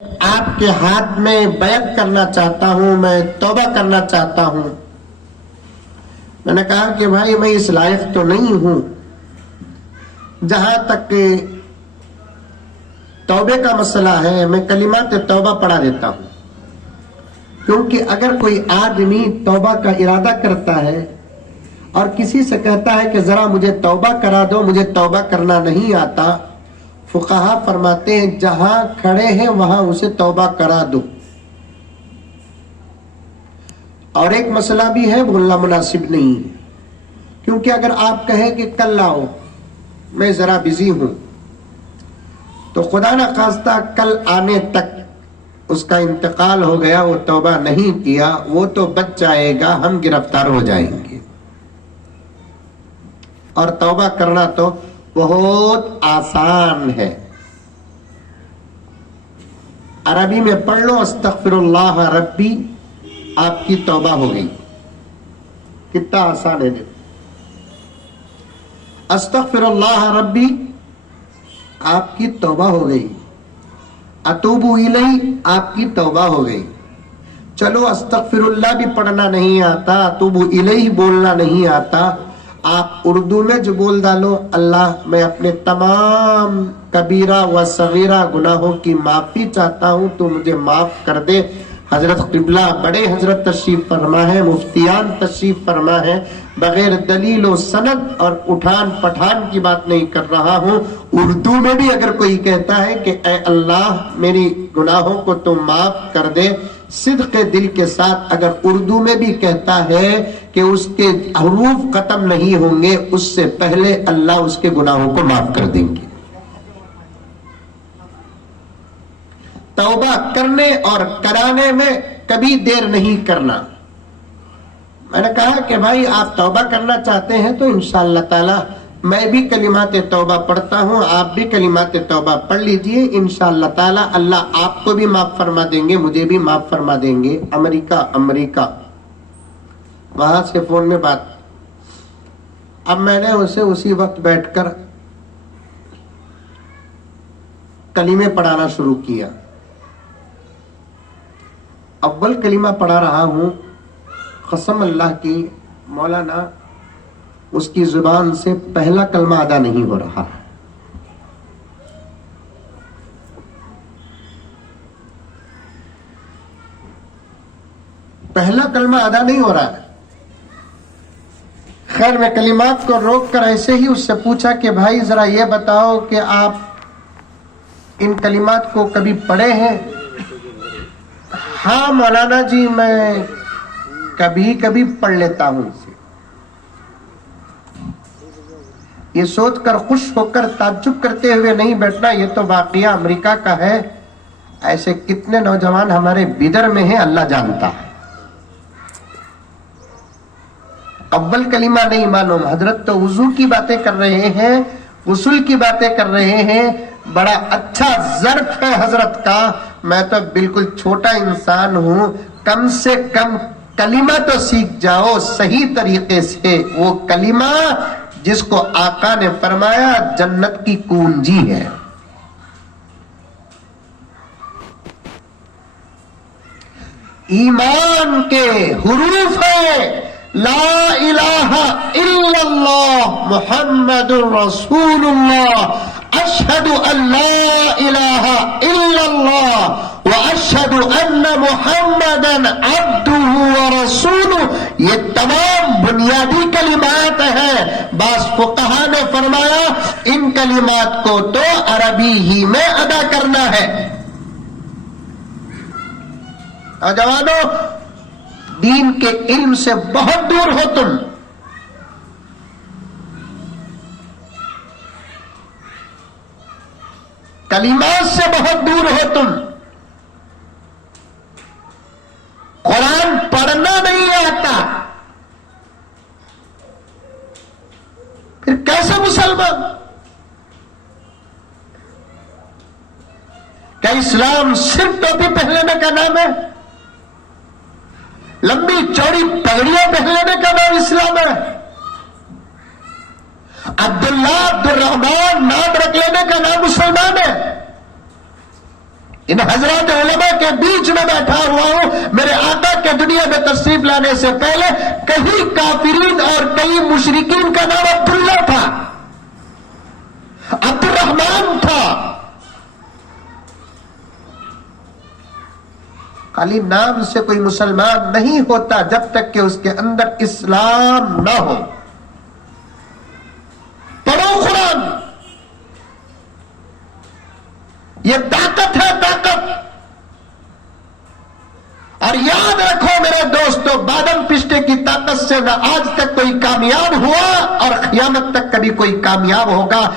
آپ کے ہاتھ میں بیعت کرنا چاہتا ہوں، میں توبہ کرنا چاہتا ہوں۔ میں نے کہا کہ بھائی میں اس لائق تو نہیں ہوں، جہاں تک کہ توبے کا مسئلہ ہے میں کلمات توبہ پڑھا دیتا ہوں، کیونکہ اگر کوئی آدمی توبہ کا ارادہ کرتا ہے اور کسی سے کہتا ہے کہ ذرا مجھے توبہ کرا دو، مجھے توبہ کرنا نہیں آتا، فقہا فرماتے ہیں جہاں کھڑے ہیں وہاں اسے توبہ کرا دو۔ اور ایک مسئلہ بھی ہے بولنا مناسب نہیں ہے، کیونکہ اگر آپ کہیں کہ کل آؤ میں ذرا بزی ہوں، تو خدا نہ خواستہ کل آنے تک اس کا انتقال ہو گیا، وہ توبہ نہیں کیا، وہ تو بچ جائے گا، ہم گرفتار ہو جائیں گے۔ اور توبہ کرنا تو بہت آسان ہے، عربی میں پڑھ لو استغفر اللہ ربی، آپ کی توبہ ہو گئی۔ کتنا آسان ہے، استغفر اللہ ربی آپ کی توبہ ہو گئی، اتوب الیہ آپ کی توبہ ہو گئی۔ چلو استغفر اللہ بھی پڑھنا نہیں آتا، اتوب الیہ بولنا نہیں آتا، آپ اردو میں جو بول ڈالو اللہ میں اپنے تمام کبیرہ و صغیرہ گناہوں کی معافی چاہتا ہوں، تو مجھے معاف کر دے۔ حضرت قبلہ بڑے حضرت تشریف فرما ہے، مفتیان تشریف فرما ہے، بغیر دلیل و سند اور اٹھان پٹھان کی بات نہیں کر رہا ہوں، اردو میں بھی اگر کوئی کہتا ہے کہ اے اللہ میری گناہوں کو تو معاف کر دے، صدق دل کے ساتھ اگر اردو میں بھی کہتا ہے کہ اس کے حروف ختم نہیں ہوں گے، اس سے پہلے اللہ اس کے گناہوں کو معاف کر دیں گے۔ توبہ کرنے اور کرانے میں کبھی دیر نہیں کرنا۔ میں نے کہا کہ بھائی آپ توبہ کرنا چاہتے ہیں تو انشاءاللہ تعالی میں بھی کلمات توبہ پڑھتا ہوں، آپ بھی کلمات توبہ پڑھ لیجئے، انشاءاللہ تعالی اللہ آپ کو بھی معاف فرما دیں گے، مجھے بھی معاف فرما دیں گے۔ امریکہ وہاں سے فون میں بات، اب میں نے اسے اسی وقت بیٹھ کر کلمے پڑھانا شروع کیا۔ اول کلمہ پڑھا رہا ہوں، قسم اللہ کی مولانا اس کی زبان سے پہلا کلمہ ادا نہیں ہو رہا، پہلا کلمہ ادا نہیں ہو رہا ہے۔ خیر میں کلمات کو روک کر ایسے ہی اس سے پوچھا کہ بھائی ذرا یہ بتاؤ کہ آپ ان کلمات کو کبھی پڑھے ہیں؟ ہاں مولانا جی میں کبھی کبھی پڑھ لیتا ہوں اسے۔ یہ سوچ کر خوش ہو کر تعجب کرتے ہوئے نہیں بیٹھنا، یہ تو واقعہ امریکہ کا ہے، ایسے کتنے نوجوان ہمارے بیدر میں ہیں اللہ جانتا ہے۔ اول کلمہ نہیں معلوم، حضرت تو وضو کی باتیں کر رہے ہیں، غسل کی باتیں کر رہے ہیں، بڑا اچھا ظرف ہے حضرت کا، میں تو بالکل چھوٹا انسان ہوں، کم سے کم کلمہ تو سیکھ جاؤ صحیح طریقے سے، وہ کلمہ جس کو آقا نے فرمایا جنت کی کنجی ہے۔ ایمان کے حروف ہے لا الہ الا اللہ محمد رسول اللہ، اشہد ان لا الہ الا اللہ واشہد ان محمدا عبدہ ورسولہ، یہ تمام بنیادی کلمات ہیں۔ بعض فقہا نے فرمایا ان کلمات کو تو عربی ہی میں ادا کرنا ہے۔ نوجوانوں دین کے علم سے بہت دور ہو تم، کلمات سے بہت دور ہو تم، قرآن پڑھنا نہیں آتا، پھر کیسے مسلمان؟ کیا اسلام صرف ٹوپی پہننے کا نام ہے؟ لمبی چوڑی پگڑیاں پہننے کا نام اسلام ہے؟ عبداللہ عبد الرحمان نام رکھ لینے کا نام مسلمان ہے؟ ان حضرات علماء کے بیچ میں بیٹھا ہوا ہوں. میرے آقا کے دنیا میں تشریف لانے سے پہلے کئی کافرین اور کئی مشرکین کا نام عبداللہ تھا، عبد الرحمان تھا. خالی نام سے کوئی مسلمان نہیں ہوتا جب تک کہ اس کے اندر اسلام نہ ہو. پڑھو قرآن، یہ طاقت ہے، طاقت. اور یاد رکھو میرے دوستو، بادام پسٹے کی طاقت سے نہ آج تک کوئی کامیاب ہوا اور قیامت تک کبھی کوئی کامیاب ہوگا.